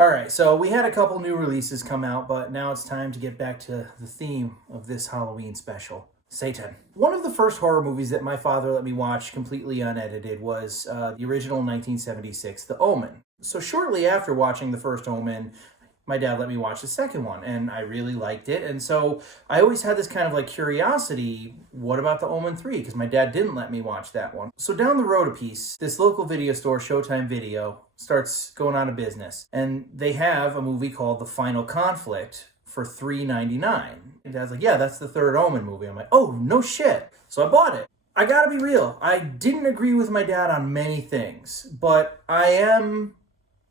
All right, so we had a couple new releases come out, but now it's time to get back to the theme of this Halloween special. Satan. One of the first horror movies that my father let me watch completely unedited was the original 1976, The Omen. So shortly after watching the first Omen, my dad let me watch the second one, and I really liked it. And so I always had this kind of like curiosity, what about the Omen 3? Because my dad didn't let me watch that one. So down the road a piece, this local video store, Showtime Video, starts going out of business. And they have a movie called The Final Conflict for $3.99. And Dad's like, yeah, that's the third Omen movie. I'm like, oh, no shit. So I bought it. I gotta be real. I didn't agree with my dad on many things, but I am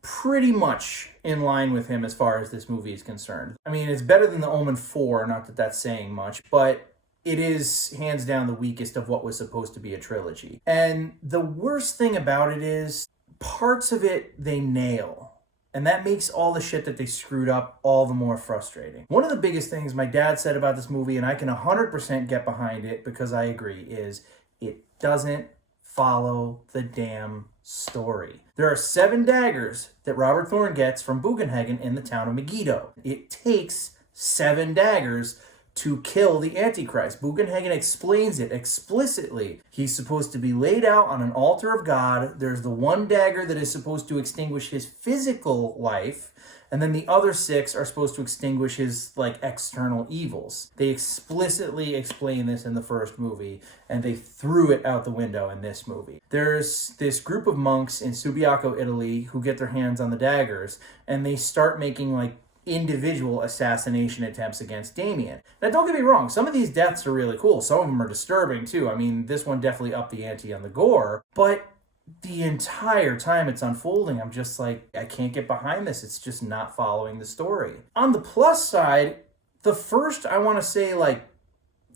pretty much in line with him as far as this movie is concerned. I mean, it's better than the Omen 4, not that that's saying much, but it is hands down the weakest of what was supposed to be a trilogy. And the worst thing about it is parts of it they nail. And that makes all the shit that they screwed up all the more frustrating. One of the biggest things my dad said about this movie, and I can 100% get behind it because I agree, is it doesn't follow the damn story. There are 7 daggers that Robert Thorne gets from Bugenhagen in the town of Megiddo. It takes 7 daggers to kill the Antichrist. Bugenhagen explains it explicitly. He's supposed to be laid out on an altar of God. There's the 1 dagger that is supposed to extinguish his physical life, and then the other 6 are supposed to extinguish his external evils. They explicitly explain this in the first movie, and they threw it out the window in this movie. There's this group of monks in Subiaco, Italy, who get their hands on the daggers, and they start making individual assassination attempts against Damien. Now, don't get me wrong, some of these deaths are really cool. Some of them are disturbing, too. I mean, this one definitely upped the ante on the gore, but the entire time it's unfolding, I'm just like, I can't get behind this. It's just not following the story. On the plus side, the first, I want to say,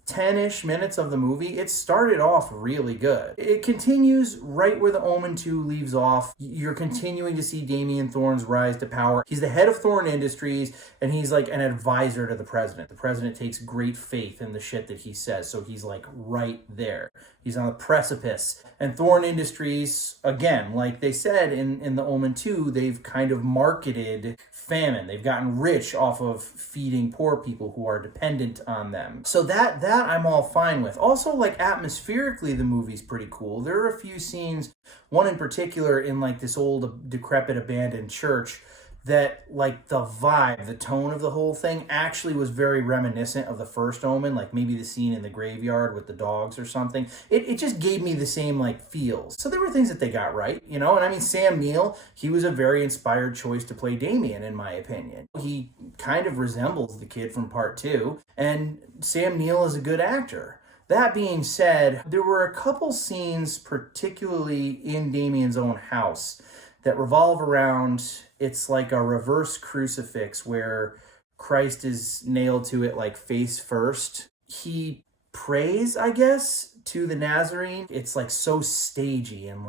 10-ish minutes of the movie, it started off really good. It continues right where the Omen 2 leaves off. You're continuing to see Damien Thorne's rise to power. He's the head of Thorne Industries, and he's an advisor to the president. The president takes great faith in the shit that he says, so he's right there. He's on the precipice. And Thorne Industries, again, like they said in the Omen 2, they've kind of marketed famine. They've gotten rich off of feeding poor people who are dependent on them. So that I'm all fine with. Also, atmospherically, the movie's pretty cool. There are a few scenes, one in particular in this old decrepit abandoned church, that the vibe, the tone of the whole thing actually was very reminiscent of the first Omen, maybe the scene in the graveyard with the dogs or something. It just gave me the same feels. So there were things that they got right, and I mean, Sam Neill, he was a very inspired choice to play Damien, in my opinion. He kind of resembles the kid from part 2, and Sam Neill is a good actor. That being said, there were a couple scenes, particularly in Damien's own house, that revolve around, it's like a reverse crucifix where Christ is nailed to it face first. He prays, I guess, to the Nazarene. It's so stagey and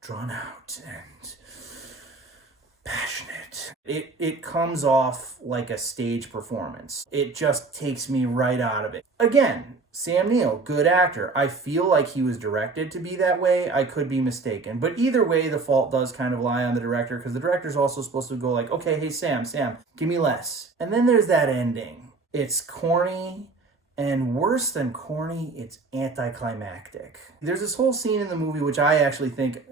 drawn out and passionate. It comes off like a stage performance. It just takes me right out of it. Again, Sam Neill, good actor. I feel like he was directed to be that way. I could be mistaken. But either way, the fault does kind of lie on the director, because the director's also supposed to go okay, hey, Sam, give me less. And then there's that ending. It's corny, and worse than corny, it's anticlimactic. There's this whole scene in the movie which I actually think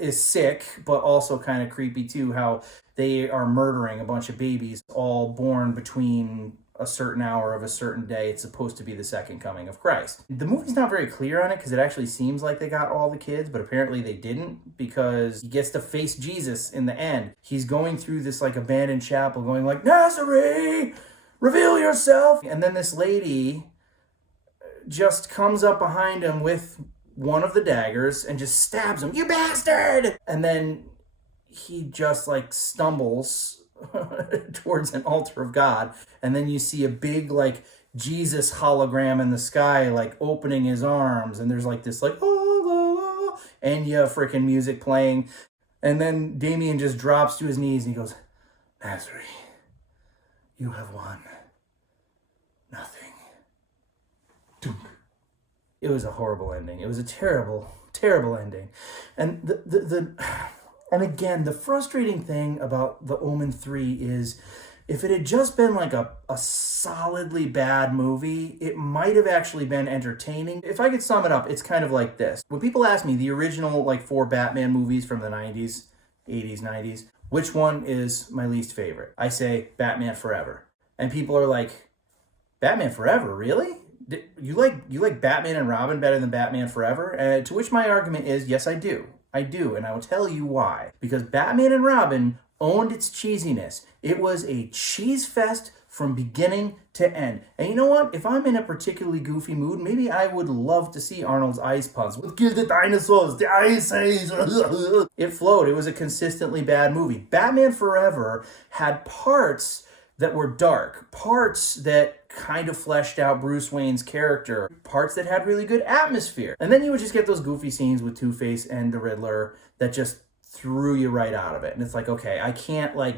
is sick, but also kind of creepy too, how they are murdering a bunch of babies all born between a certain hour of a certain day. It's supposed to be the second coming of Christ. The movie's not very clear on it, because it actually seems like they got all the kids, but apparently they didn't, because he gets to face Jesus in the end. He's going through this abandoned chapel going Nazarene, reveal yourself. And then this lady just comes up behind him with one of the daggers and just stabs him. You bastard! And then he just stumbles towards an altar of God, and then you see a big Jesus hologram in the sky opening his arms, and there's this oh, Enya freaking music playing, and then Damien just drops to his knees and he goes, Nazarene, you have won nothing. Dunk. It was a horrible ending. It was a terrible, terrible ending. And the And again, the frustrating thing about the Omen 3 is if it had just been like a solidly bad movie, it might have actually been entertaining. If I could sum it up, it's kind of like this. When people ask me the original like 4 Batman movies from the 90s, 80s, 90s, which one is my least favorite? I say Batman Forever. And people are like, Batman Forever, really? You like Batman and Robin better than Batman Forever? To which my argument is, yes, I do. I do, and I will tell you why. Because Batman and Robin owned its cheesiness. It was a cheese fest from beginning to end. And you know what? If I'm in a particularly goofy mood, maybe I would love to see Arnold's ice puns with "Kill the dinosaurs, the ice age." It flowed. It was a consistently bad movie. Batman Forever had parts that were dark, parts that kind of fleshed out Bruce Wayne's character, parts that had really good atmosphere. And then you would just get those goofy scenes with Two-Face and the Riddler that just threw you right out of it. And it's like, okay, I can't I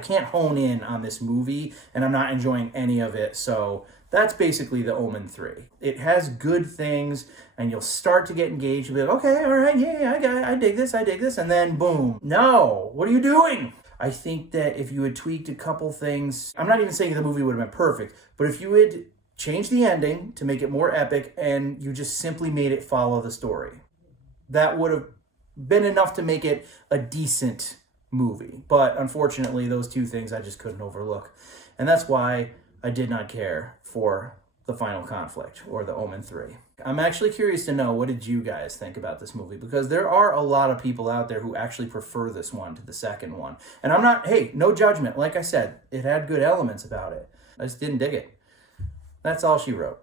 can't hone in on this movie and I'm not enjoying any of it. So that's basically the Omen 3. It has good things and you'll start to get engaged with, okay, all right, yeah, I dig this. And then boom, no, what are you doing? I think that if you had tweaked a couple things, I'm not even saying the movie would have been perfect, but if you had changed the ending to make it more epic and you just simply made it follow the story, that would have been enough to make it a decent movie. But unfortunately, those two things I just couldn't overlook. And that's why I did not care for the final conflict or the Omen 3. I'm actually curious to know, what did you guys think about this movie? Because there are a lot of people out there who actually prefer this one to the second one. And I'm not, hey, no judgment. Like I said, it had good elements about it. I just didn't dig it. That's all she wrote.